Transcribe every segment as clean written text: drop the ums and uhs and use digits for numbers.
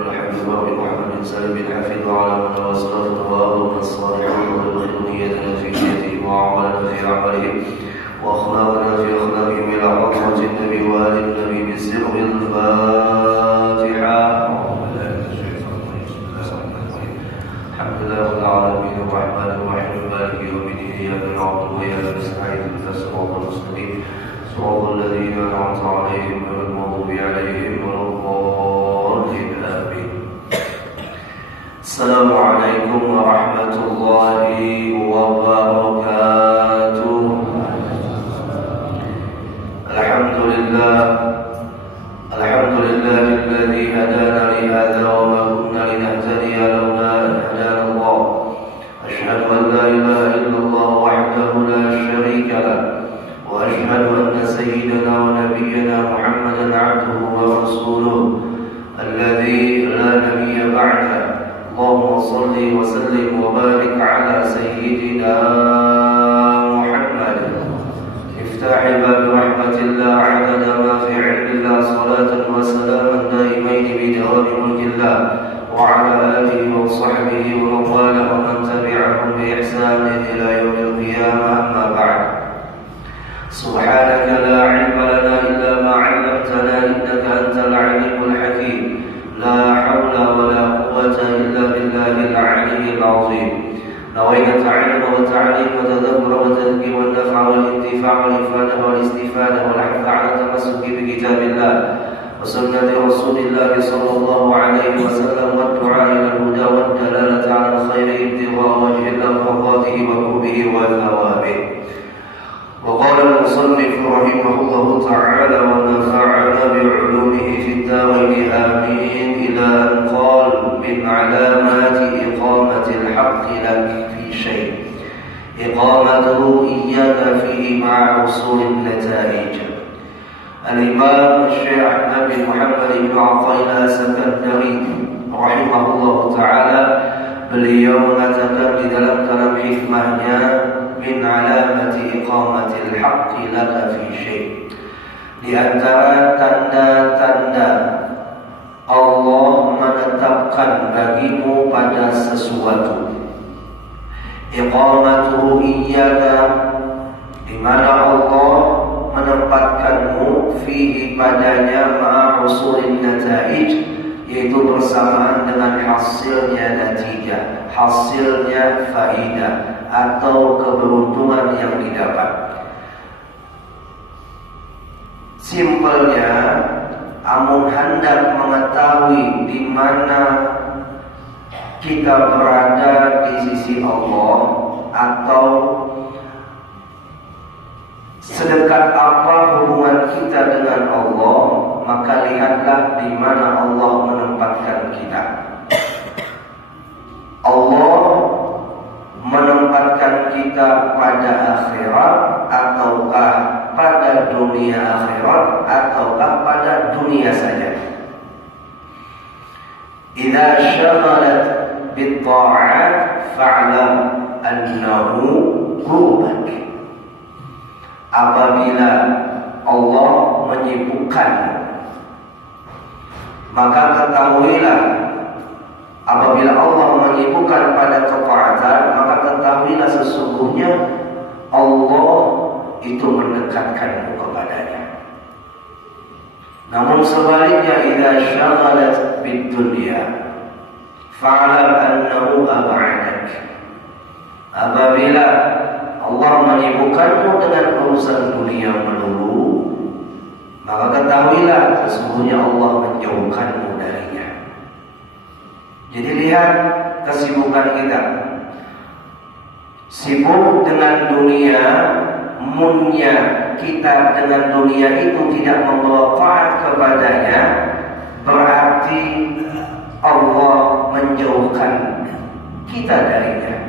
بن الحبيب وابي محمد بن سالم بن حفيظ وعلى من وصله وابو الصالحين ويدخل نيتنا في نيتهم وعملنا في عملهم واخلاقنا في اخلاقهم الى حضره النبي وال النبي بسر الفاتحه. الحمد لله رب العالمين الرحمن الرحيم مالك يوم الدين اياك نعبد واياك نستعين اهدنا الصراط المستقيم صراط الذين انعمت عليهم غير المغضوب عليهم ولا الضالين امين. السلام عليكم ورحمة الله وبركاته. الحمد لله الذي هدانا لهذا وما كنا لنهتدي لولا أن هدانا الله. أشهد أن لا إله إلا الله وحده لا شريك له وأشهد أن سيدنا ونبينا محمدا عبده ورسوله الذي لا نبي بعده. اللهم صل وسلم وبارك على سيدنا محمد افتح باب رحمة الله عدد ما في علم الله صلاة وسلاما دائمين بدوام ملك الله وعلى آله وصحبه ومن والاه ومن تبعهم بإحسان إلى يوم القيامة. أما بعد سبحانك لا علم لنا إلا ما علمتنا إنك أنت العليم الحكيم. لا حول ولا قوة إلا بالله العلي العظيم. نويت التعلم والتعليم والتدبر والتذكير والنفع والانتفاع والإفادة والاستفادة والحث على التمسك بكتاب الله وسنة رسول الله صلى الله عليه وسلم والدعاء إلى الهدى والدلالة على الخير ابتغاء وجه الله ومرضاته وقربه وثوابه. وقال المصنف رحمه الله تعالى ونفعنا بعلومه في الدارين آمين إلى أن قال من علامات إقامة الحق لك في شيء إقامته إياك فيه مع حصول النتائج. الإمام الشيخ أحمد بن محمد بن عطية السكندري رحمه الله تعالى beliau mengatakan di dalam kalam hikmahnya min alamati iqamatil haqqi laka fi syai', di antara tanda-tanda Allah menetapkan bagimu pada sesuatu iqamatuhu iyyaka, di mana Allah menempatkanmu fihi padanya ma'a husulin nataij, yaitu bersamaan dengan hasilnya natijah, hasilnya faidah atau keberuntungan yang didapat. Simpelnya, amun hendak mengetahui di mana kita berada di sisi Allah atau sedekat apa hubungan kita dengan Allah, maka lihatlah di mana Allah menempatkan kita. Allah menempatkan kita pada akhirat ataukah pada dunia akhirat ataukah pada dunia saja. Idza syaghalat bit ta'at fa'lam annahu qurbak. Apabila Allah menyibukkan, maka ketahuilah, apabila Allah menyibukkan pada ketaatan, maka ketahuilah sesungguhnya Allah itu mendekatkanmu kepadanya. Namun sebaliknya, idza syaghalat bid dunya fa'lam annahu ab'adak. Apabila Allah menyibukkanmu dengan urusan dunia melulu, maka ketahuilah sesungguhnya Allah menjauhkanmu darinya. Jadi lihat kesibukan kita. Sibuk dengan dunia, munnya kita dengan dunia itu tidak membawa taat kepadanya, berarti Allah menjauhkan kita darinya.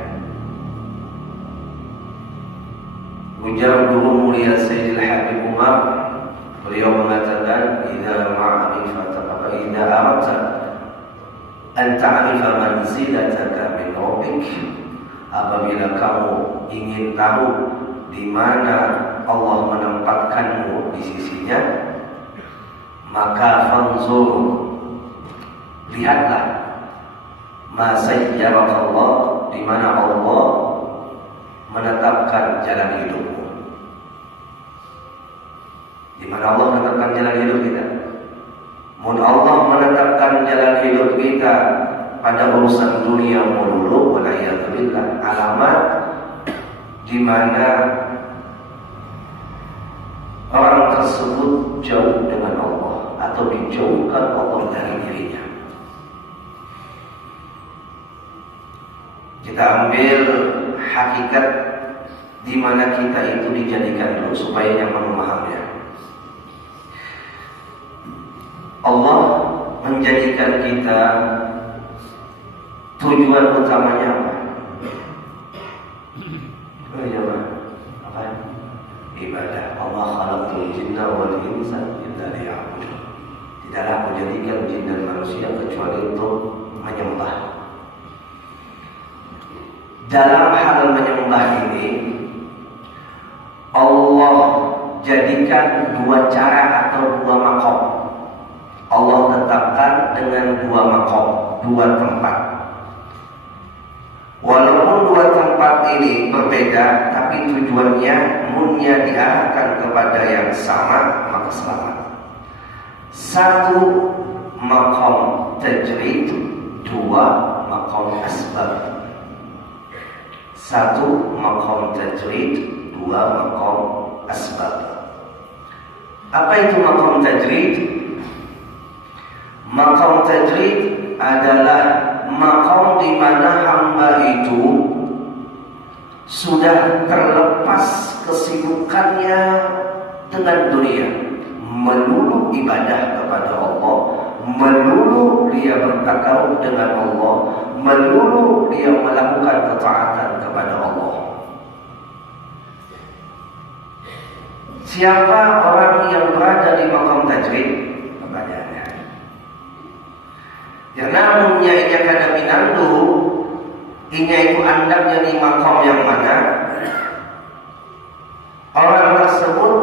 Ujar dulu mulia Sayyidil Habib Umar, beliau mengatakan, idza aradta an ta'rifa manzilataka min rabbik, apabila kamu ingin tahu di mana Allah menempatkanmu di sisinya, maka fanzur Lihatlah ma sayyarakallah, di mana Allah menetapkan jalan hidupmu. Di mana Allah menetapkan jalan hidup kita. Mun Allah menetapkan jalan hidup kita pada urusan dunia melulu, waliyadzubillah, alamat di mana orang tersebut jauh dengan Allah atau dijauhkan Allah dari dirinya. Kita ambil hakikat di mana kita itu dijadikan dulu supaya nyaman memahaminya. Allah menjadikan kita tujuan utamanya apa? Apa? Ibadah. Allah khalaqal jinna wal insa illa liya'budun. Tidaklah aku jadikan jin dan manusia kecuali untuk menyembah. Dalam hal menyembah ini, Allah jadikan dua cara atau dua makom. Allah tetapkan dengan dua makom, dua tempat. Walaupun dua tempat ini berbeda, tapi tujuannya munnya diarahkan kepada yang sama, maka selamat. Satu makom tajrid, dua makom asbab. Satu makom tajrid, dua makom asbab. Apa itu makom tajrid? Makom tajrid adalah makom di mana hamba itu sudah terlepas kesibukannya dengan dunia, melulu ibadah kepada Allah, melulu dia bertakawuf dengan Allah, melulu dia melakukan ketaatan kepada Allah. Siapa orang yang berada di makom tajrid? Pertanyaannya. Ya namunnya inya kada minandu, inya itu andaknya di makom yang mana? Orang tersebut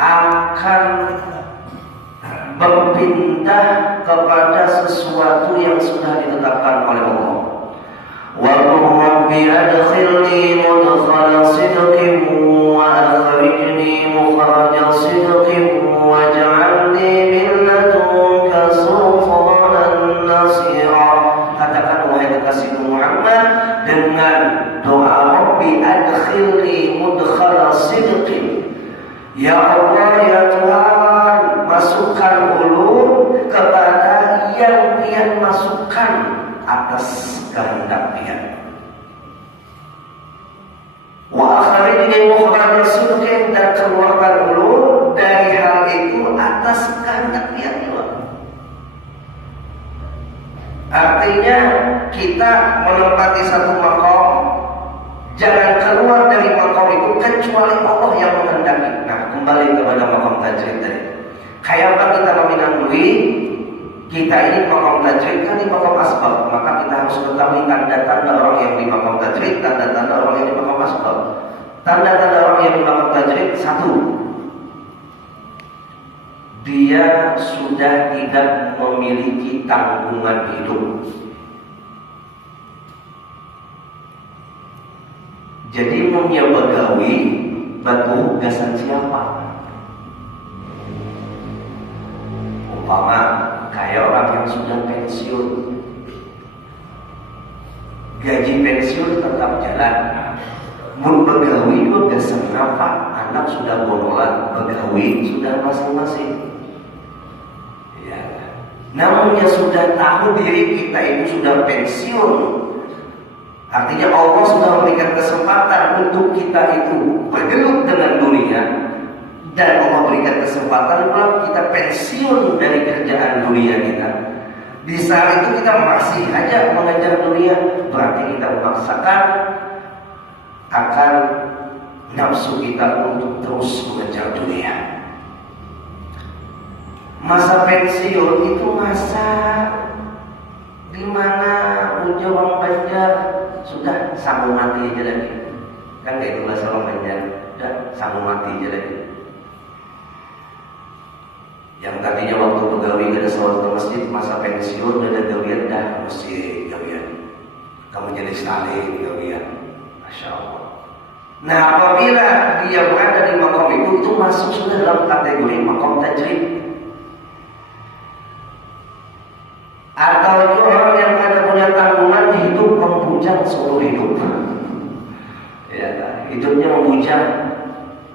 akan berpindah kepada sesuatu yang sudah ditetapkan oleh Allah. Wa rabbi adkhilni mudkhala sidqin wa akhrijni mukhraja sidqin waj'alni min ladunka sultanan nasira. Katakan wahai kekasihku Muhammad dengan doa Rabbi adkhilni mudkhala sidqin. Ya Allah, ya Tuhan, masukkan ulun kepada yang Pian masukkan atas kehendak Pian. Wa akhrijni mukhraja sidqin, dan keluarkan ulun dari hal itu atas kehendak Pian juga. Artinya kita menempati satu makom, jangan keluar dari makom itu kecuali Allah yang menghendaki. Nah, kembali kepada makom tajrid tadi. Kayak apa kita meminangui? Kita ini makom tajrid kan di makom asbab, maka kita harus ketahui tanda-tanda orang yang di makom tajrid, tanda-tanda orang yang di makom asbab. Tanda-tanda orang yang di makom tajrid, satu, dia sudah tidak memiliki tanggungan hidup. Jadi punya begawi batu gasan siapa? Umpama kayak orang yang sudah pensiun, gaji pensiun tetap jalan. Mun begawi juga gasan apa? Anak sudah bonolan, begawi sudah masing-masing. Ya. Namun yang sudah tahu diri kita itu sudah pensiun, artinya Allah sudah memberikan kesempatan untuk kita itu bergelut dengan dunia, dan Allah berikan kesempatan pula kita pensiun dari kerjaan dunia kita. Di saat itu kita masih aja mengejar dunia, berarti kita memaksakan akan nafsu kita untuk terus mengejar dunia. Masa pensiun itu masa di mana ujung Banjar sudah sambung mati aja lagi. Kan kayak itu bahasa orang Banjar, udah sambung mati aja lagi. Yang tadinya waktu pegawai ada sholat ke masjid, masa pensiun ada gawian dah masjid gawian. Kamu jadi saleh gawian. Masya Allah. Nah, apabila dia berada di makom itu masuk sudah dalam kategori makom tajrid. Atau itu orang yang ada punya tanggungan hidup membujang seumur hidup. Ya, hidupnya membujang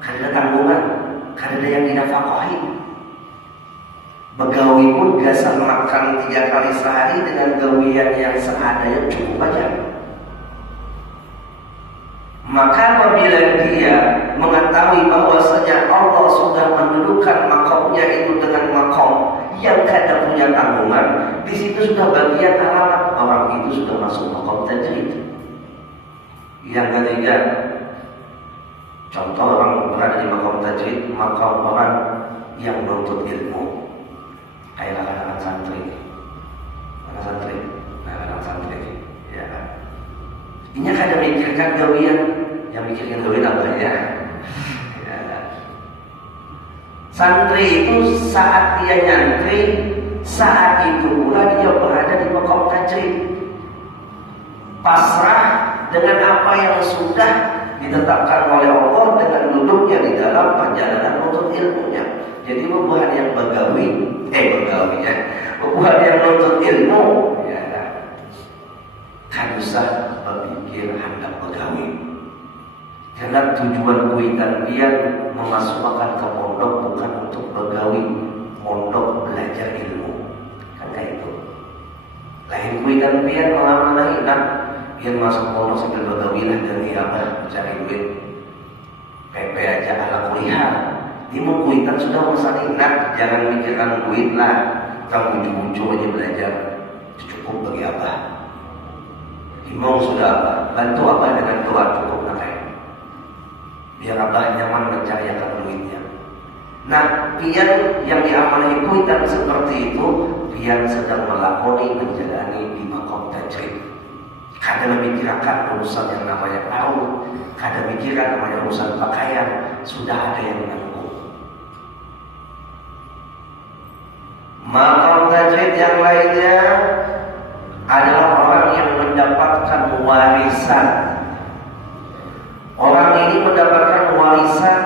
karena tanggungan, karena yang dinafkahi. Begawi pun biasa makan 3 kali sehari dengan gawian yang seadanya cukup aja. Maka apabila dia mengetahui bahwasanya Allah sudah mendudukan makomnya itu dengan makom yang kada punya tanggungan, di situ sudah bagian alamat orang itu sudah masuk makom tajrid. Yang ketiga, contoh orang berada di makom tajrid, makom orang yang menuntut ilmu, kayak anak-anak santri, ya. Ini kada mikirkan gawian, yang mikirkan gawian apa ya? Santri itu saat dia nyantri, saat itu pula dia berada di makom tajrid, pasrah dengan apa yang sudah ditetapkan oleh Allah dengan duduknya di dalam perjalanan menuntut ilmunya. Jadi bukan yang begawi ya, bukan yang menuntut ilmu ya, kan usah berpikir hendak begawi. Karena tujuan kuitan pian memasukkan ke pondok bukan untuk begawi, pondok belajar ilmu. Kan kayak itu. Lain kuitan pian mengamanahi nak pian masuk pondok sambil begawi lah dari apa mencari duit. PP aja ala kuliah. Ini mau kuitan sudah masani nak, jangan mikirkan duit lah. Kamu ujung-ujung aja belajar. Cukup bagi apa? Imam sudah apa? Bantu apa dengan doa cukup nak. Biar abah nyaman mencariakan duitnya. Nah, pian yang diamanahi kuitan seperti itu, pian sedang melakoni menjalani di makom tajrid. Kada memikirkan urusan yang namanya laut, kada mikirkan namanya urusan pakaian, sudah ada yang menanggung. Makom tajrid yang lainnya adalah orang yang mendapatkan warisan. Orang ini mendapatkan warisan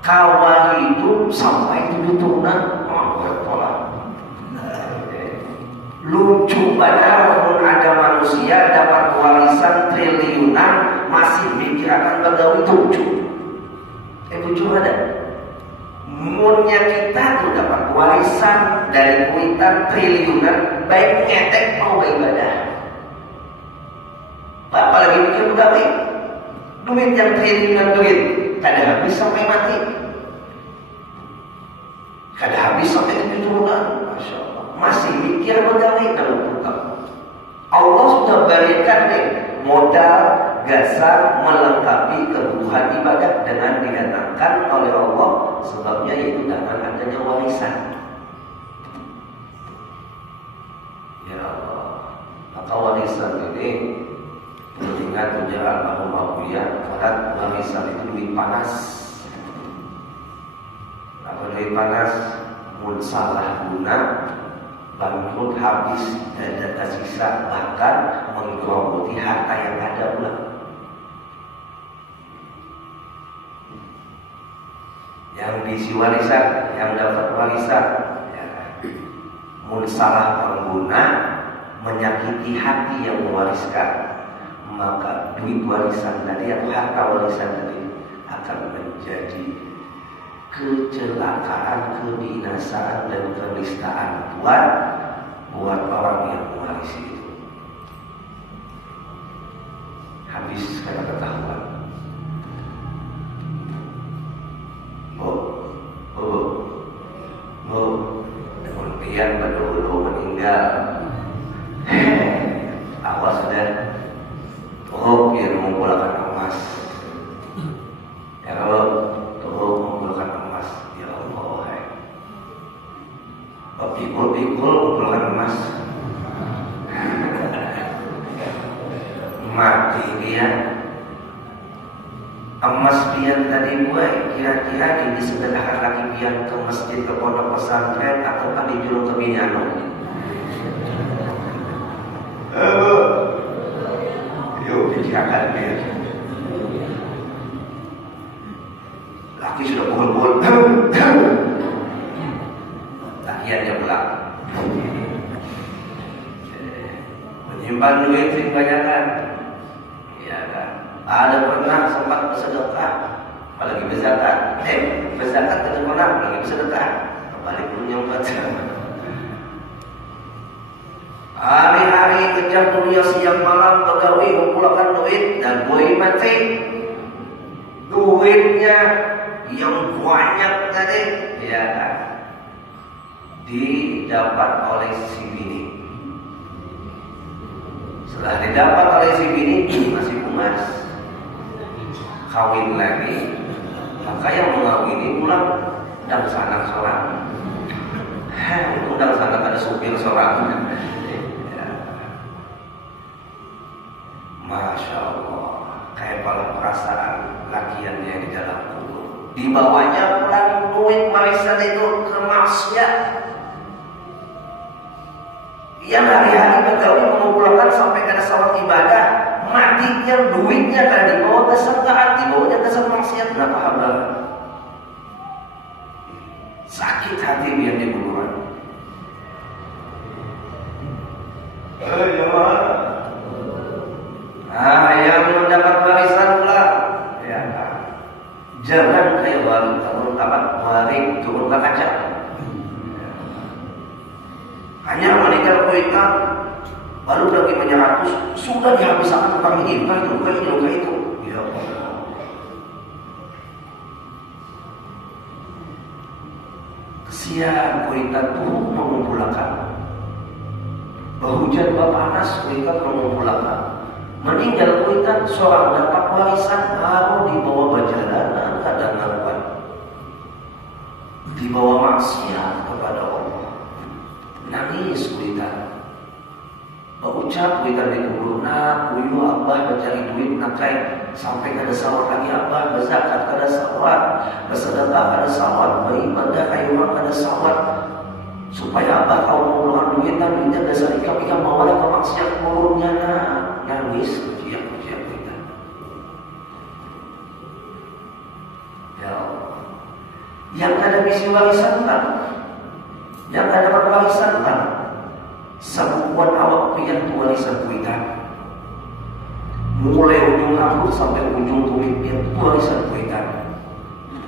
kawal hidup sampai 7 turunan. Lucu padahal ada manusia dapat warisan triliunan masih mikir akan begawi 7. Jujur ada. Munnya kita tuh dapat warisan dari kuitan triliunan, baik ngetek mau ibadah. Bapak lagi mikir begawi. Duit yang triliunan duit kada habis sampai mati, kada habis sampai 7 turunan. Masya Allah, masih mikir begawi kalau tetap. Allah sudah berikan modal dasar melengkapi kebutuhan ibadah dengan didatangkan oleh Allah, sebabnya yaitu dengan adanya warisan. Ya Allah, maka warisan ini ingat ujar almarhum Abuya, karena warisan itu duit panas. Kalau duit panas, mun salah guna, bangkrut habis dan data sisa, bahkan menggerogoti harta yang ada pula. Yang diisi warisan, yang dapat warisan, ya, mun salah pengguna, menyakiti hati yang mewariskan, maka duit warisan tadi atau harta warisan tadi akan menjadi kecelakaan, kebinasaan dan kenistaan buat orang yang mewarisi itu. Habis karena ketahuan. Kemudian baru meninggal. Awas dan dia mengumpulkan emas. Ya Allah, mengumpulkan emas. Ya Allah, pikul mengumpulkan emas. Mati dia. Emas pian tadi buat kira-kira ini sedekah lagi pian ke masjid, ke pondok pesantren atau kan dijulung ke Binyano? Yuk pikirkan pian. Laki sudah pukul-pukul. Lakiannya pula menyimpan duit sing banyakan. Ya kan. Ada pernah sempat bersedekah, apalagi berzakat. Berzakat ke sekolah, apalagi bersedekah, apalagi punya baca. Hari-hari kejar dunia, siang malam begawi mengumpulkan duit dan boy mati. Duitnya yang banyak tadi, ya kan, didapat oleh si bini. Setelah didapat oleh si bini, masih pumas, kawin lagi. Maka yang mengawini pulang dan sanak seorang. Undang sanak ada supir seorang. Ya. Masya Allah, kayak pada perasaan lakiannya di dalam kubur. Dibawanya pulang duit warisan itu ke maksiat. Yang hari-hari begawi mengumpulkan sampai ke sholat ibadah, matinya duitnya kan dibawa ke taat, dibawanya ke maksiat. Berapa hamba sakit hati dia di kuburan. Yang mendapat warisan pula, ya kan, jangan kayak waring turun ke kaca. Hanya meninggal kuitan, baru lagi menyerah, sudah dihabiskan tukang ini, luka itu. Ya Allah. Kesian kuitan tuh mengumpulkan. Berhujan panas kuitan mengumpulkan. Meninggal kuitan, seorang dapat warisan baru dibawa berjalanan kadang ngaruan, dibawa maksiat kepada Allah. Nangis kuitan, berucap kuitan di kubur, nak kuyu abah mencari duit nakai sampai kada sawat lagi abah, berzakat kada sawat, bersedekah kada sawat, beribadah kayu kada sawat, supaya abah kau mengeluarkan duitnya dasar ikan bawa ke maksiat kurunnya. Nangis kuciak kita. Ya Allah, yang ada misi warisan kan, yang ada warisan kan, sebuah awak pian warisan kita, mulai ujung rambut sampai ujung kulit pian warisan kita.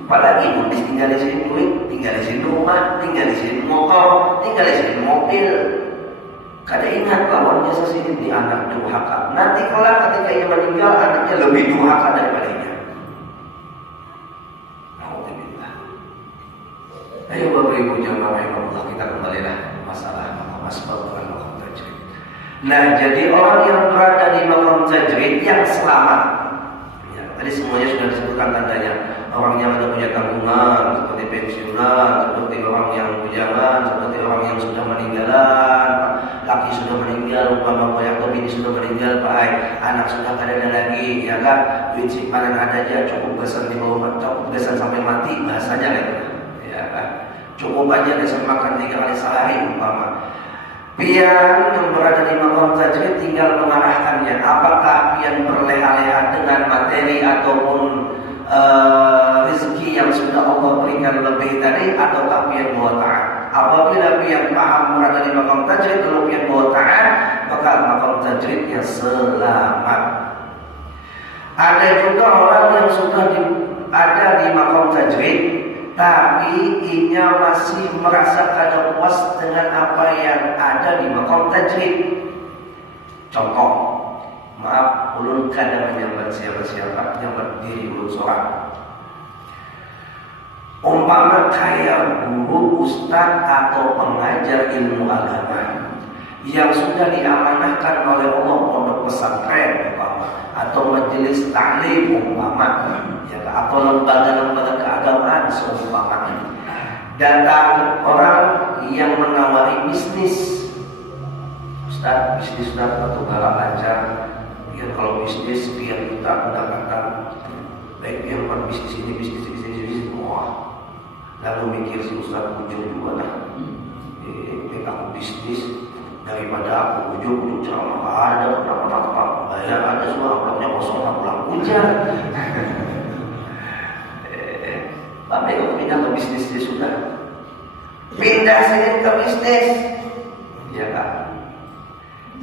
Apalagi pun tinggal di sini duit, tinggal di sini rumah, tinggal di sini motor, tinggal di sini mobil. Kada ingat bahwa jasa sini di anak durhaka. Nanti kelak ketika ia meninggal, anaknya lebih durhaka daripada ia. Alhamdulillah. Ayo Bapak Ibu jamaah rahimahullah, kita kembalilah masalah maqam asbab dan maqam tajrid. Nah, jadi orang yang berada di maqam tajrid yang selamat. Ya, tadi semuanya sudah disebutkan tandanya. Orang yang ada punya tanggungan, seperti pensiunan, seperti orang yang bujangan, seperti orang yang sudah meninggalan, laki sudah meninggal, umpama boy atau bini sudah meninggal, anak sudah kada ada lagi, ya kan? Duit simpanan ada aja, cukup besan di bawah, cukup besan sampai mati, bahasanya kan? Ya kan? Cukup aja besan makan 3 kali sehari, umpama. Pian yang berada di maqam tajrid tinggal mengarahkannya. Apakah pian berleha-leha dengan materi ataupun rezeki yang sudah Allah berikan lebih tadi, ataukah pian bawa taat? Apabila pian paham berada di maqam tajrid lalu pian bawa taat, maka maqam tajridnya selamat. Ada juga orang yang sudah ada di maqam tajrid, tapi ia masih merasa kada puas dengan apa yang ada di maqam tajrid. Contoh, maaf, ulun kada menyambat siapa-siapa yang berdiri ulun seorang. Umpama kayak guru, ustaz atau pengajar ilmu agama yang sudah diamanahkan oleh Allah pondok pesantren umpama, atau majelis taklim umpama, ya, atau lembaga-lembaga keagamaan seumpama, datang orang yang menawari bisnis. Ustaz, bisnis Ustaz atau galak lancar, ya kalau bisnis biar kita pendapatan baik yang bisnis ini, bisnis, wah. Lalu mikir si Ustaz ujung juga lah. Aku bisnis daripada aku ujung ceramah ada, kenapa bayar ada semua amplopnya kosong, aku pulang hujan. Bapak Ibu pindah ke bisnis dia sudah. Pindah sini ke bisnis, ya kan?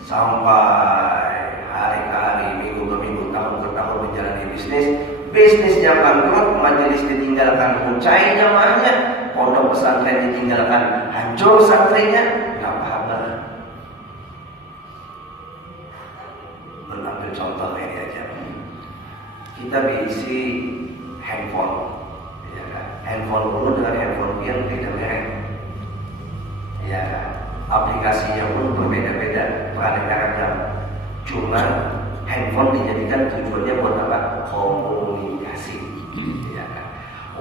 Sampai hari ke hari, minggu ke minggu, tahun ke tahun menjalani bisnisnya bangkrut, majelis ditinggalkan, puncai jamaahnya, pondok pesantren ditinggalkan, hancur santrinya, nggak paham lah. Ambil contoh ini aja, kita diisi handphone, ya kan? Handphone dulu dengan handphone yang beda merek, ya kan? Aplikasinya pun berbeda-beda, beraneka-ragam. Cuma handphone dijadikan tujuannya buat apa? Komunikasi. Ya kan?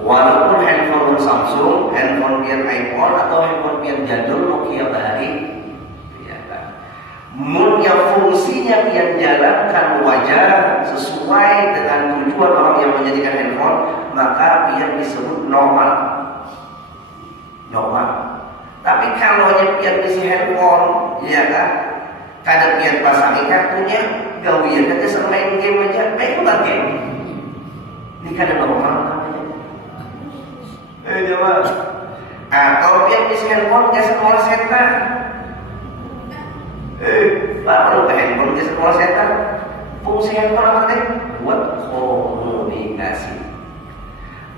Walaupun handphone Samsung, handphone pian iPhone atau handphone pian jadul Nokia bahari, ya kan? Munnya fungsinya pian jalankan wajar sesuai dengan tujuan orang yang menjadikan handphone, maka pian disebut normal. Tapi kalau pian isi handphone, ya kan? Kadang pian pasangi kartunya, gawian aja sama main game aja, main game. Ini kadang normal namanya. Jawab. Atau pian isi handphone ke sekolah setan. Baru ke handphone ke sekolah setan. Fungsi handphone apa teh? Buat komunikasi.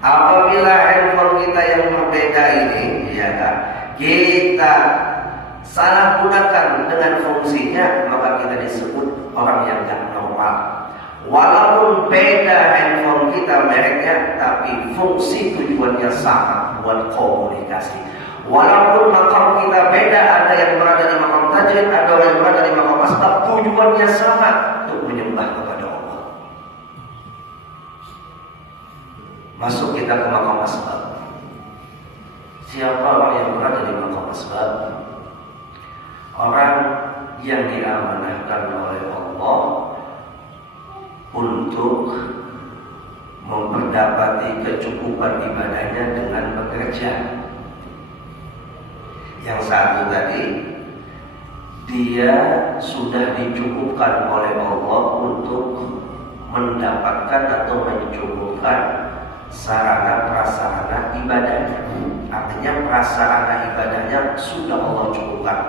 Apabila handphone kita yang berbeda ini, ya kan? Kita salah gunakan dengan fungsinya, maka kita disebut orang yang gak normal. Walaupun beda handphone kita mereknya, tapi fungsi tujuannya sama, buat komunikasi. Walaupun makam kita beda, ada yang berada di makam tajrid, ada yang berada di makam asbab, tujuannya sama, untuk menyembah kepada Allah. Masuk kita ke makam asbab. Siapa orang yang berada di makam asbab? Orang yang diamanahkan oleh Allah untuk memperdapati kecukupan ibadahnya dengan bekerja. Yang satu tadi, dia sudah dicukupkan oleh Allah untuk mendapatkan atau mencukupkan sarana prasarana ibadahnya. Artinya prasarana ibadahnya sudah Allah cukupkan.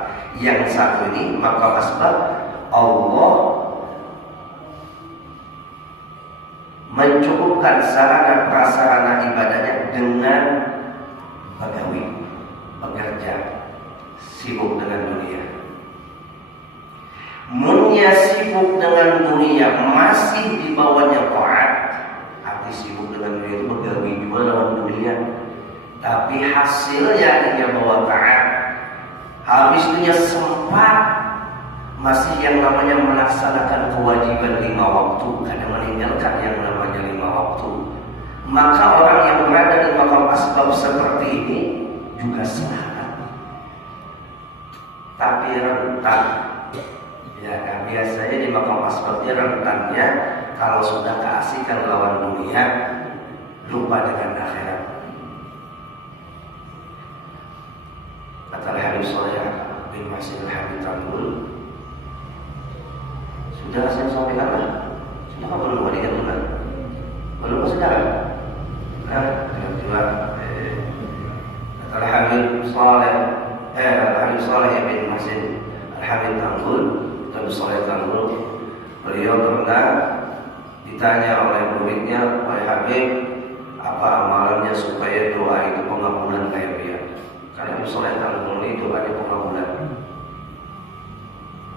Yang satu ini maka asbab, Allah mencukupkan sarana prasarana ibadahnya dengan bekerja, sibuk dengan dunia. Munya sibuk dengan dunia masih di bawahnya taat. Arti sibuk dengan dunia itu begawi juga lawan dunia, tapi hasilnya dia bawa taat. Habis dunia sempat masih yang namanya melaksanakan kewajiban 5 waktu, kadang meninggalkan yang namanya 5 waktu. Maka orang yang berada di makam asbab seperti ini juga semangat, tapi rentan. Ya kan, biasanya di makam asbabnya rentannya kalau sudah keasikan lawan dunia, lupa dengan akhirat. Kata Habib Saleh bin Mahsin Al-Habib Tanggul, sudah saya sampaikan lah. Sudah apa belum wadikan bulan? Belum sekarang? Jangan juga. Kata Habib Saleh bin Mahsin Al-Habib Tanggul, Habib Saleh Tanggul, beliau pernah ditanya oleh muridnya, "Wahai Habib, apa amalannya supaya doa itu pengabulan kayak dia?" Karena Habib Saleh Tanggul ini doanya pengabulan.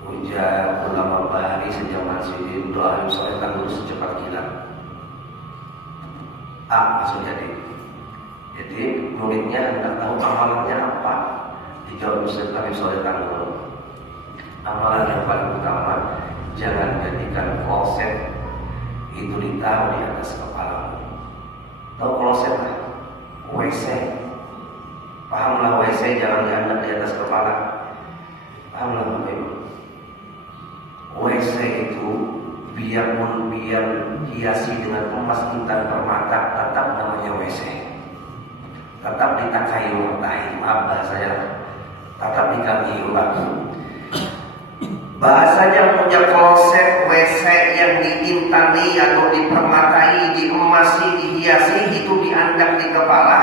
Ujar ulama bahari sejaman sidin, doa Habib Saleh Tanggul secepat kilat. Maksudnya jadi muridnya tidak tahu amalannya apa. Dijawab Habib Saleh Tanggul, amalan yang paling utama, jangan jadikan kloset itu ditaruh di atas kepala. Tahu kloset lah? WC. Pahamlah WC jangan diangkat di atas kepala. Pahamlah Bapak Ibu. WC itu biarpun biar hiasi dengan emas, intan, permata, tetap namanya WC. Tetap ditakai urtai, maaf bahasanya, tetap dikami ulang. Bahasanya punya kloset WC yang diintani atau dipermatai, diemasi, dihiasi, itu diandak di kepala,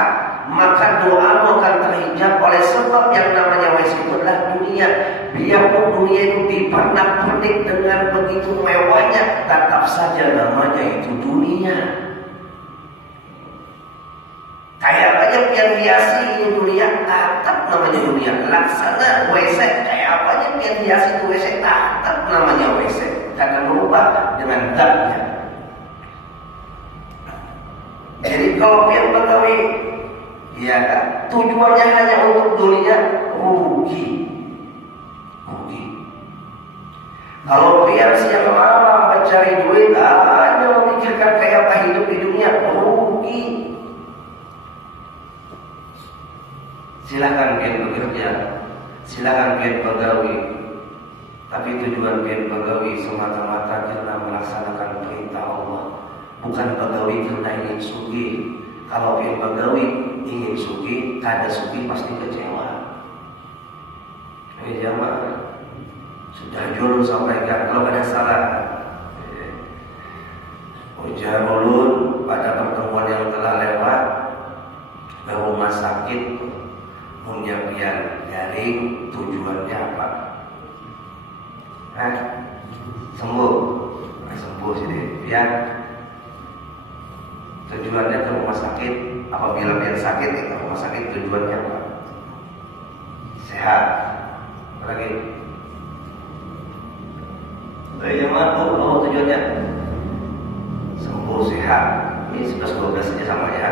maka doamu akan terhijab oleh sebab yang namanya WC itu adalah dunia. Biarpun dunia itu dipernak-pernik dengan begitu mewahnya, tetap saja namanya itu dunia. Kayak aja biar hiasi ini dunia, tetap namanya dunia. Laksana WC, kayak apa aja biar hiasi itu WC, tetap namanya WC. Karena berubah dengan zatnya. Jadi kalau biar Betawi, ya kan, tujuannya hanya untuk dunia, rugi. Kalau biar siang malam mencari duit, hanya memikirkan kayak apa hidup di dunia, rugi. Silakan pian bekerja, silakan pian pegawai, tapi tujuan pian pegawai semata-mata karena melaksanakan perintah Allah, bukan pegawai karena ingin sugih. Kalau pian pegawai ingin sugih, kada sugih pasti kecewa. Jamaah, sudah juru sampaikan kalau ada salah. Ujar ulun pada pertemuan yang telah lewat ke rumah sakit. Punya biar garing, tujuannya apa? Sembuh, sembuh sih biar tujuannya ke rumah sakit. Apabila biar sakit ke rumah sakit, tujuannya apa? Sehat. Lagi oh, tujuannya sembuh, sehat. Ini 11-12 saja sama ya.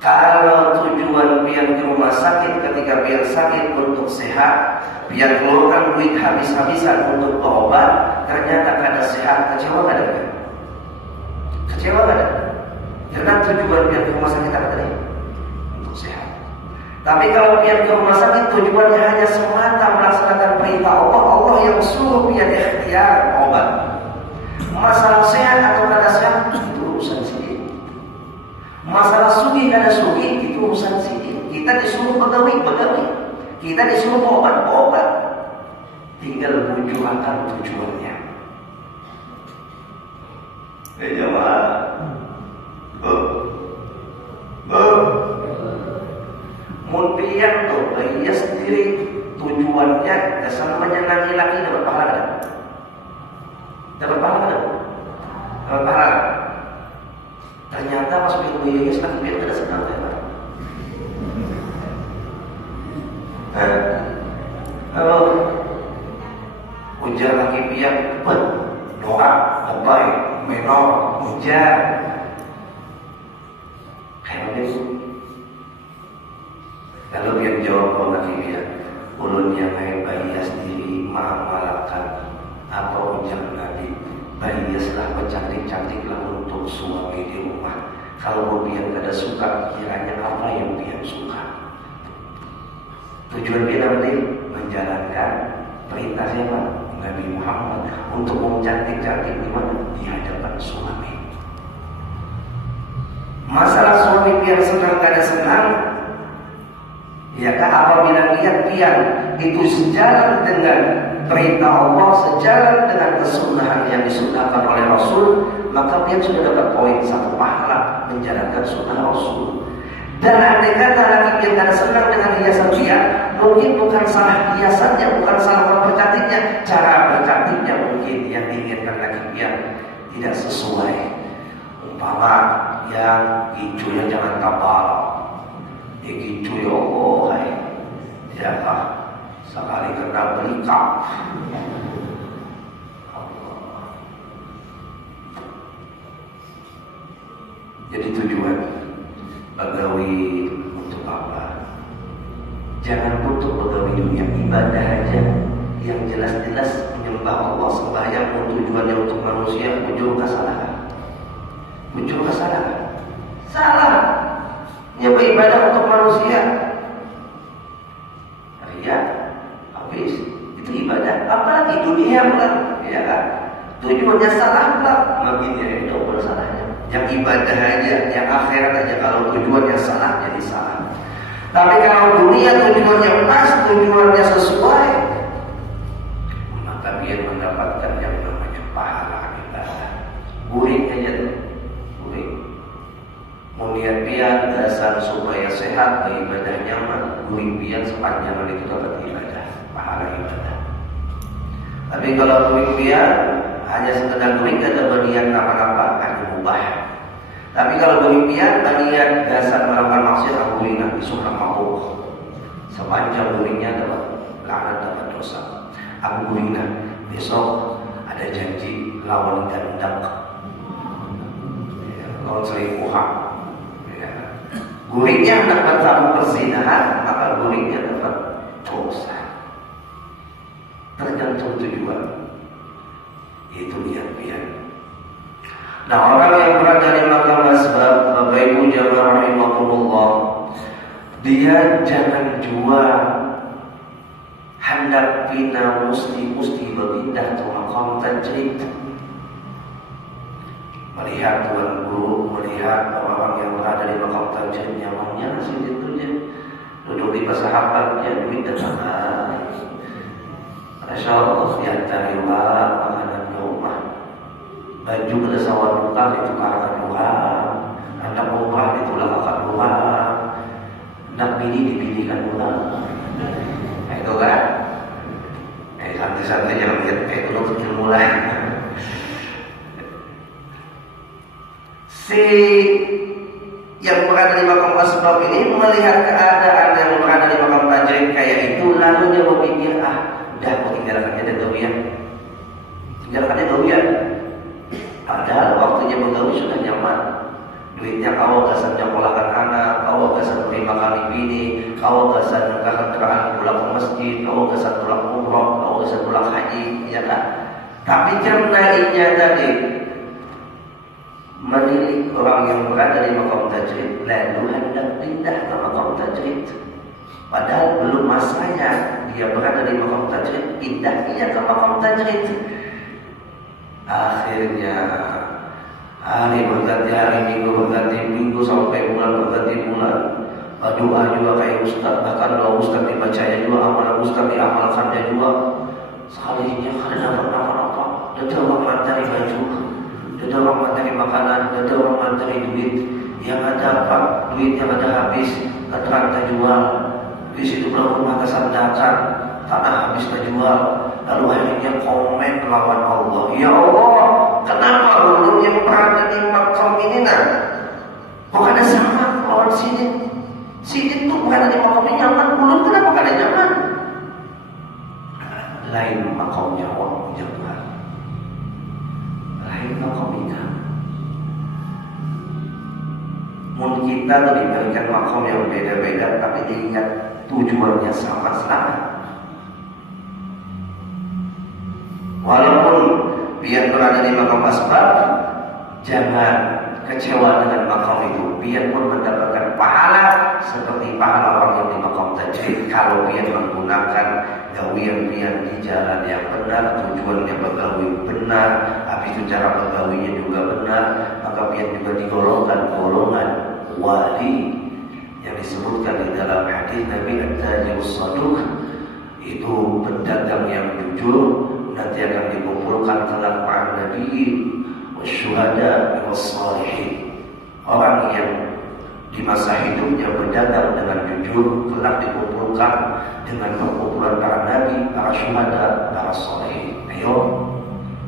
Kalau tujuan biar ke rumah sakit ketika biar sakit untuk sehat, biar keluarkan duit habis-habisan untuk berobat, ternyata kada sehat, kecewa kada? Kecewa kada? Karena tujuan biar ke rumah sakit apa tadi? Untuk sehat. Tapi kalau biar ke rumah sakit tujuannya hanya semata melaksanakan perintah Allah, Allah yang suruh biar ikhtiar obat. Masalah sehat atau kada sehat itu urusan sendiri. Masalah sugih kada sugih itu urusan sendiri. Kita disuruh pegawai. Kita disuruh obat. Tinggal bujuk akan tujuannya. Jamaah. Mungkin tuh dia sendiri tujuannya kesananya laki-laki dapat pahala. Dapat pahala. Ternyata pas biaya sekarang biar tidak senang ya. Kalau ujar lagi pihak doa, baik, menor, ujar kayak begitu. Kalau dia jawab lagi pihak, ulun yang bayi sendiri malakan apa ujar Nabi. Bayiaslah bercantik-cantiklah untuk suami di rumah. Kalau dia kada suka, kiranya apa yang dia suka. Tujuan dia nanti menjalankan perintah siapa? Nabi Muhammad untuk mencantik-cantik di mana? Di hadapan suami. Masalah suami biar senang kada senang, ya kan? Apabila lihat dia itu sejalan dengan perintah Allah, sejalan dengan kesunahan yang disunnahkan oleh Rasul, maka dia sudah dapat poin 1 pahala menjalankan sunnah Rasul. Dan andai kata lagi yang kada senang dengan hiasan dia, mungkin bukan salah hiasannya, bukan salah bercantiknya, cara bercantiknya mungkin yang diinginkan lagi dia tidak sesuai. Umpama yang hijaunya jangan tebal, hijau ya Allah, ya Allah. Sekali kena berikat. Jadi tujuan pegawai untuk apa? Jangan untuk pegawai dunia, ibadah aja yang jelas-jelas menyembah Allah sembahyang tujuannya untuk manusia, muncul kesalahan. Salah. Nyembah ibadah untuk manusia. Ya, habis itu ibadah. Apalagi dunia pula, ya kan? Tujuannya salah pula, makinnya itu boleh salahnya. Yang ibadah aja, yang akhirat aja, kalau tujuannya salah jadi salah. Tapi kalau dunia tujuannya pas, tujuannya sesuai, maka dia mendapatkan yang namanya pahala ibadah. Guring aja tuh, guring. Mau niat pian dasar supaya sehat, ibadah nyaman, guring pian sepanjang hari itu dapat ibadah, pahala ibadah. Tapi kalau guring pian hanya sekedar guring, tidak ada berniat apa-apa, akan mubah. Tapi kalau guring pian berniat dasar melakukan maksiat, guring suka mabuk. Sepanjang guringnya dapat laknat, dapat dosa. Aku guring besok ada janji lawan dandak, lawan selingkuhan. Guringnya dapat tamu perzinahan, maka guringnya dapat dosa. Tergantung tujuan. Itu niat-niat. Nah, orang yang berada di makam asbab, Bapak Ibu jamaah rahimakumullah, dia jangan jual hendak pina musti berpindah ke makam tajrid. Melihat tuan guru, melihat orang-orang yang berada di makam tajrid nyamannya situ je, duduk di persahabatnya, duit datang. Masya Allah, diantara makanan rumah, baju pada sawah duka ditukarkan orang, anak rumah ditulangkan orang, anak bini dipilihkan orang. Nah, itu kan? Santai-santai jangan lihat kayak itu untuk ilmu lain. Si yang berada di makam asbab ini melihat keadaan yang berada di makam tajrid kayak itu, lalu dia berpikir, udah aku tinggalkan aja gawian, tinggalkan aja gawian. Padahal waktunya bergawi sudah nyaman, duitnya kau gasan nyekolahkan anak, kau gasan terima kali bini, kau gasan kendaraan pulang ke masjid, kau gasan pulang umroh, kau gasan pulang haji, ya kan? Tapi karena inya tadi menilik orang yang berada di makam tajrid, lalu hendak pindah ke makam tajrid. Padahal belum masanya dia berada di makam tajrid, pindah dia ke makam tajrid. Akhirnya hari berganti hari, minggu berganti minggu, sampai bulan berganti bulan. Doa juga kayak ustaz, bahkan doa ustaz dibacanya juga, amalan ustaz diamalkannya juga. Sekalinya karena apa-apa, ada orang mencari baju, ada orang mencari makanan, ada orang mencari duit. Yang ada apa? Duit yang ada habis, kata jual. Di situ rumah kesandakan, tanah habis terjual. Lalu akhirnya komen lawan Allah, ya Allah, kenapa belum yang berada di makam ini kok ada sama lawan sini? Sini tuh berada di makam ini nyaman, belum kenapa kada nyaman? Lain makamnya Allah punya Tuhan, lain makam kita. Mungkin kita tuh diberikan makam yang beda-beda, tapi diingat tujuannya sama-sama. Walaupun biar berada di makam asbab, jangan kecewa dengan makam itu. Biar pun mendapatkan pahala seperti pahala orang yang di makam tajrid. Kalau biar menggunakan gawian biar di jalan yang benar, tujuannya bergawi benar, habis itu cara bergawinya juga benar, maka biar juga digolongkan golongan wali yang disebutkan di dalam hadis Nabi At-Tajirus Saduq, itu pedagang yang jujur nanti akan dikumpulkan kelak para nabi, wasyuhada, wassalihin. Orang yang di masa hidupnya berdagang dengan jujur, kelak dikumpulkan dengan perkumpulan para nabi, para syuhada, para salihin. Ayo,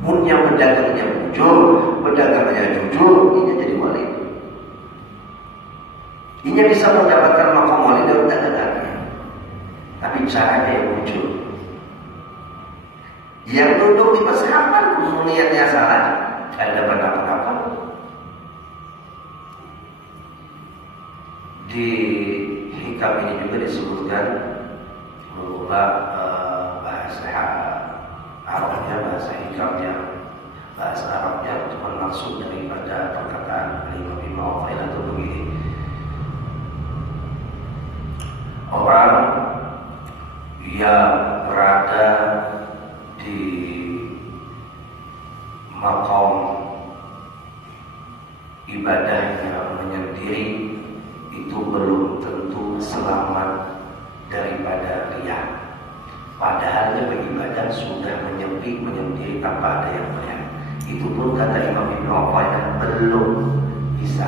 mun yang berdagangnya jujur, ini jadi wali. Ini bisa mendapatkan makam wali dari dagangannya, tapi caranya yang jujur. Yang duduk di persahabat niatnya salah, ada apa-apa. Di hikam ini juga disebutkan berupa bahasa Arabnya, bahasa hikamnya, bahasa Arabnya cuma maksud daripada perkataan lima itu begini. Orang yang berada ibadahnya menyendiri itu belum tentu selamat daripada riya. Padahal dia beribadah sudah menyepi menyendiri tanpa ada yang melihat. Itu pun kata Imam Ibn Athaillah belum bisa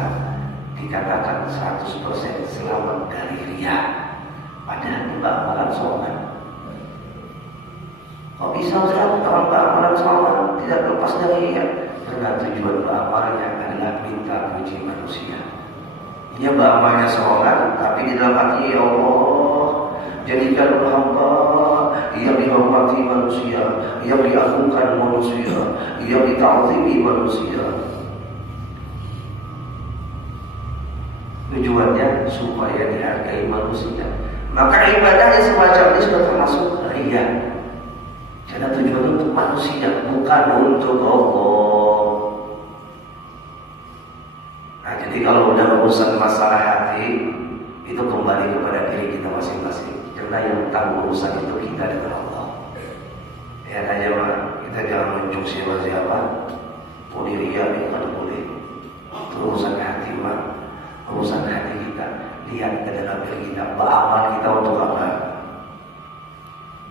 dikatakan 100% selamat dari riya. Padahal ini amalan sholat. Kok bisa Ustaz kalau amalan sholat tidak lepas dari riya? Karena tujuan beramalnya adalah minta puji manusia. Dia beramalnya sholat, tapi di dalam hati, ya Allah, jadikan hamba yang dihormati manusia, yang diagungkan manusia, yang dita'zimi manusia. Tujuannya supaya dihargai manusia. Maka ibadahnya semacam ini sudah termasuk riya. Karena tujuannya untuk manusia, bukan untuk Allah. Nah, jadi kalau udah urusan masalah hati, itu kembali kepada diri kita masing-masing. Karena yang tahu urusan itu kita dengan Allah. Ya aja mah, kita jangan menunjuk siapa-siapa. Mau diriya itu boleh. Itu urusan hati mah, urusan hati kita. Lihat ke dalam diri kita, beramal kita untuk apa?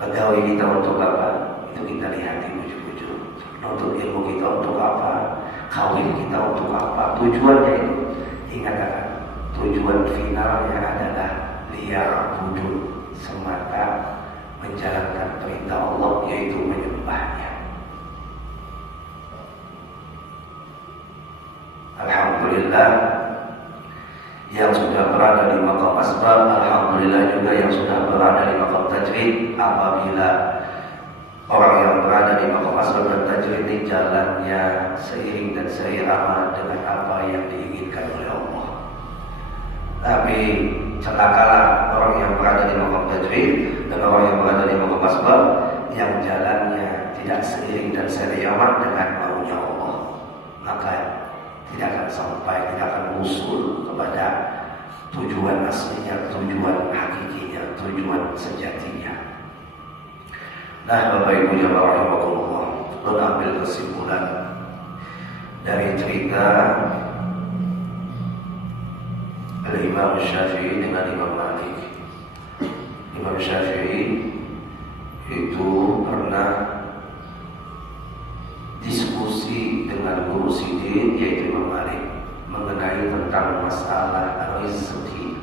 Pegawai kita untuk apa? Itu kita lihat di ujung-ujung. Untuk ilmu kita untuk apa? Kawin kita untuk apa? Tujuannya itu, ingat akan tujuan finalnya adalah liya'budun, semata menjalankan perintah Allah, yaitu menyembahnya. Alhamdulillah yang sudah berada di maqam asbab, alhamdulillah juga yang sudah berada di maqam tajrid. Apabila orang yang berada di maqam asbab dan tajrid ini jalannya seiring dan seirama dengan apa yang diinginkan oleh Allah. Tapi celakalah orang yang berada di maqam tajrid dan orang yang berada di maqam asbab yang jalannya tidak seiring dan seirama dengan maunya Allah. Maka tidak akan sampai, tidak akan usul kepada tujuan aslinya, tujuan hakikinya, tujuan sejatinya. Nah, Bapak Ibu yang rahimakumullah, mengambil kesimpulan dari cerita Imam Syafi'i dengan Imam Malik. Imam Syafi'i itu pernah diskusi dengan guru sidin, yaitu Imam Malik, mengenai tentang masalah rezeki.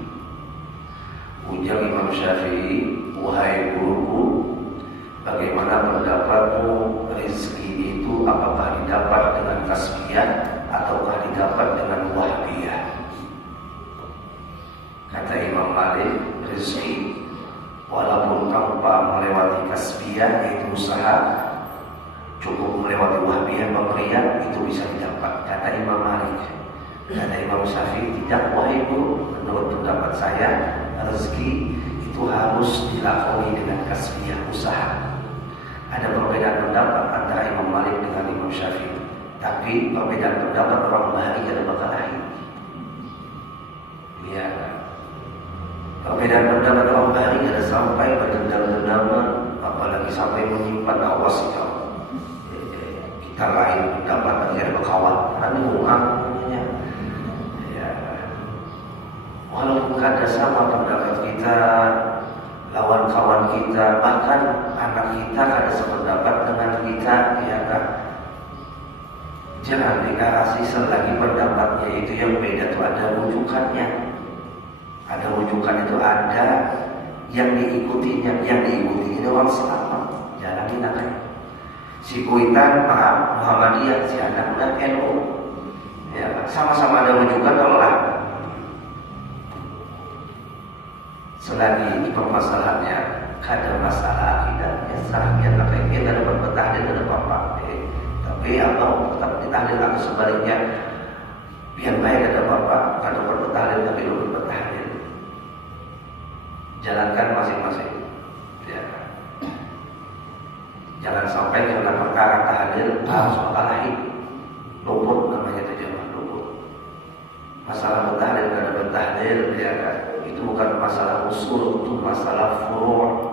Ujar Imam Syafi'i, wahai guruku, bagaimana pendapatmu, rezeki itu apakah didapat dengan kasbiyah ataukah didapat dengan wahbiyah? Kata Imam Malik, rezeki walaupun tanpa melewati kasbiyah, yaitu usaha, cukup melewati wahbiyah, pemberian, itu bisa didapat. Kata Imam Malik. Kata Imam Syafi'i, tidak, wahai guru, menurut pendapat saya, rezeki itu harus dilakoni dengan kasbiyah, usaha. Ada perbedaan pendapat antara Imam Malik dengan Imam Syafi'i. Tapi perbedaan pendapat orang bahari ada bakal lahir. Ya, perbedaan pendapat orang bahari ada sampai berdendam-dendaman, apalagi sampai menyimpan awas kita. Kita lain pendapat lagi ada berkawan, karena mengulang namanya. Ya, walaupun kada sama pendapat kita, lawan kawan kita, bahkan anak kita kada sependapat dengan kita, ya kan? Jangan dikasih selagi pendapatnya itu yang beda, itu ada rujukannya. Ada rujukan itu, ada yang diikutinya, yang diikuti ini orang selamat, jalanin akan. Si Kuitan Muhammadiyah, si anak udah NU, ya sama-sama ada rujukan Allah. Selagi permasalahannya kada masalah akidah, ya sahabat akhidat ada bertahlil ada apa-apa. Tapi Allah tetap ditahlil atau sebaliknya, biar baik ada apa-apa, kada bertahlil tapi lu bertahlil. Jalankan masing-masing. Ya. Jangan sampai karena perkara tahlil harus mengalahi. Luput namanya itu, jangan luput. Masalah bertahlil kada bertahlil, ya kan? Itu bukan masalah usul, itu masalah furu'.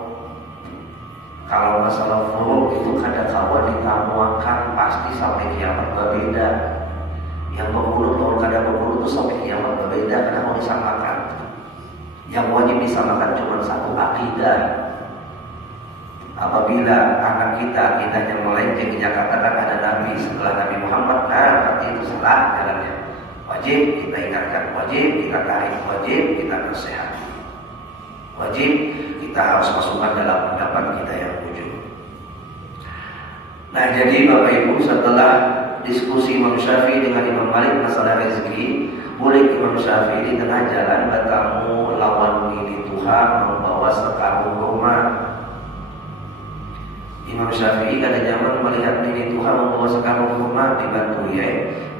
Kalau masalah furu' itu kada kawan ditamuakan pasti sampai kiamat berbeda. Yang berkunut lawan kada berkunut itu sampai kiamat berbeda karena mau disamakan. Yang wajib disamakan cuma satu, akidah. Apabila anak kita akidahnya melenceng, dia katakan ada Nabi setelah Nabi Muhammad, berarti itu salah jalannya. Wajib kita ingatkan, wajib kita tarik, wajib kita nasihati, wajib kita harus masukkan dalam pendapat kita yang jujur. Nah, jadi Bapak Ibu, setelah diskusi Imam Syafi'i dengan Imam Malik masalah rezeki, boleh Imam Syafi'i di tengah jalan bertamu lawan ini Tuhan membawa sekarung rumah. Imam Syafi'i pada zaman melihat ini Tuhan membawa sekarung rumah, dibantu ya.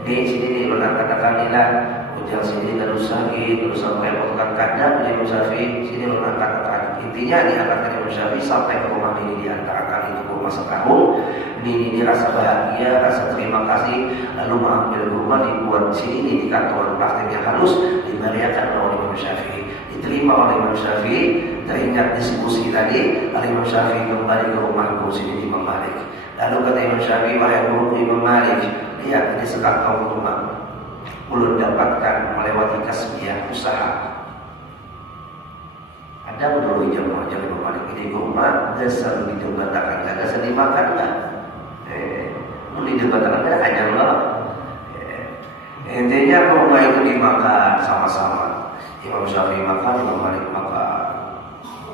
Di sini nih orang katakan ilah, ujang sini tidak usah gitu, sampai merepotkan kadang Imam Syafi'i. Sini orang katakan intinya diangkatkan Imam Syafi'i sampai ke rumah ini, diantarkan itu rumah sekarung. Ini rasa bahagia, rasa terima kasih, lalu mengambil rumah dibuat sini di kantongan plastik yang halus, diberiakan oleh Imam Syafi'i, diterima oleh Imam Syafi'i. Teringat diskusi tadi, Imam Syafi'i kembali ke rumahku sini di Imam Malik. Lalu kata Imam Syafi'i, wahai guruku Imam Malik, lihat ini sekantong rumah, belum dapatkan melewati kasbiah usaha. Ada dulu jamaah Imam Malik ini rumah dasar dijembatakan, ada sedih makan nggak? Mau dijembatakan nggak aja loh. Intinya rumah itu dimakan sama-sama. Imam Syafi'i makan, Imam Malik makan.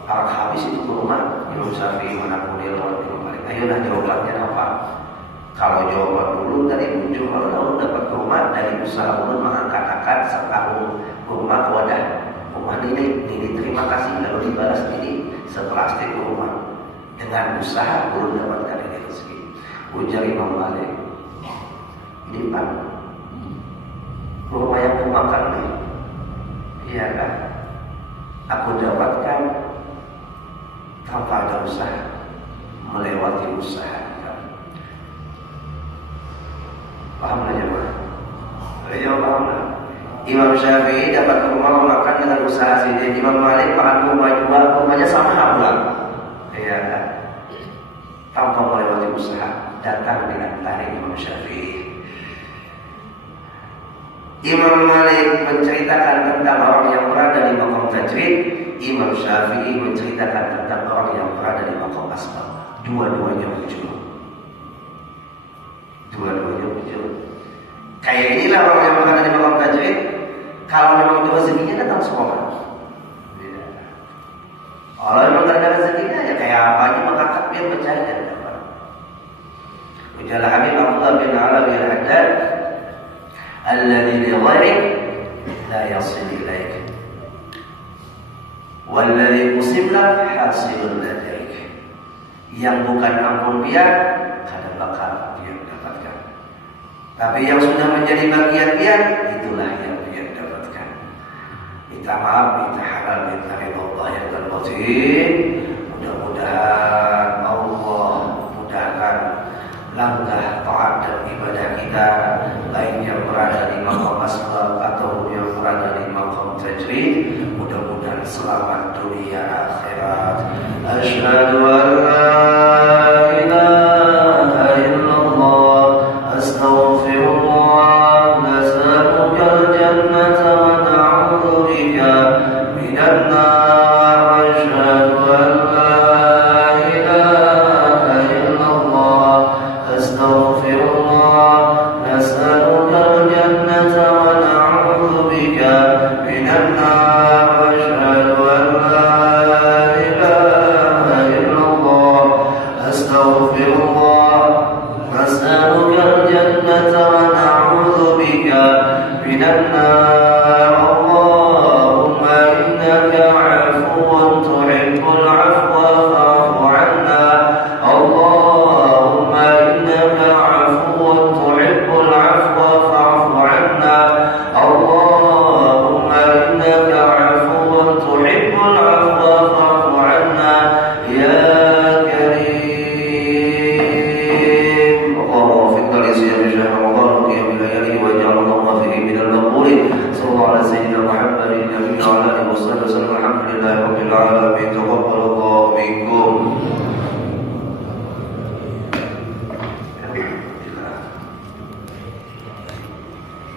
Arak habis itu rumah Imam Syafi'i manapun dia lawan Imam Malik. Ayolah jawabannya apa? Kalau jawaban dulu tadi muncul, kalau dapat rumah dari usaha ulun mengangkat-angkat sekarang rumah wadah rumah ini terima kasih, lalu dibalas ini seplastik rumah dengan usaha ulun dapatkan ini rezeki. Ujar Imam Malik, ini Pak, rumah yang aku makan nih, iya kan? Aku dapatkan tanpa ada usaha, melewati usaha. Paham aja Pak? Ayo paham lah. Imam Syafi'i dapat rumah makan dengan usaha sini. Imam Malik makan rumah juga, rumahnya sama pula. Iya kan? Tanpa melewati usaha, datang dengan tarik Imam Syafi'i. Imam Malik menceritakan tentang orang yang berada di maqam tajwid. Imam Syafi'i menceritakan tentang orang yang berada di maqam asbab. Dua-duanya muncul. Dua-duanya muncul. Kayak inilah orang yang berada di maqam tajwid. Kalau memang itu rezekinya datang semua kan? Kalau memang ada rezekinya ya kayak apa aja maka takbir percaya dan dapat. Ujalah Habib Abdullah bin Alawi al-Haddad, alladzi li ghairi la yasil ilaik, walladzi musiblah hasilun ladaik. Yang bukan ampun dia kadang bakal dia dapatkan. Tapi yang sudah menjadi bagian dia, itulah yang dia dapatkan. Minta maaf, minta halal, minta ridha Allah yang terbatin. Mudah-mudahan Allah mudahkan langkah taat dan ibadah kita, baik yang berada di maqam asbab atau yang berada di maqam tajrid. Mudah-mudahan selamat dunia akhirat. Asyhadu an la ilaha illallah, astaghfirullah, nas'aluka al-jannata wa na'udzu bika minan nar. Asyhadu an la ilaha illallah, astaghfirullah, nas'aluka al-jannata wa na'udzu bika minan nar. Asyhadu an la ilaha illallah, astaghfirullah, nas'aluka al-jannata wa na'udzu bika minan nar. Allahumma innaka 'afuwun tuhibbul 'afwa fa'fu 'anna. Allahumma innaka 'afuwun tuhibbul 'afwa fa'fu 'anna. Allahumma innaka 'afuwun tuhibbul 'afwa fa'fu 'anna ya karim. Allahumma waffiqna li siyami syahr Ramadan wa qiyam layalihi wa ja'alna fihi minal maqbulin. Sallallahu ala sayyidina Muhammadin wa ala alihi wa sahbihi wa sallam. Alhamdulillahi rabbil alamin. Taqabbalallahu minkum.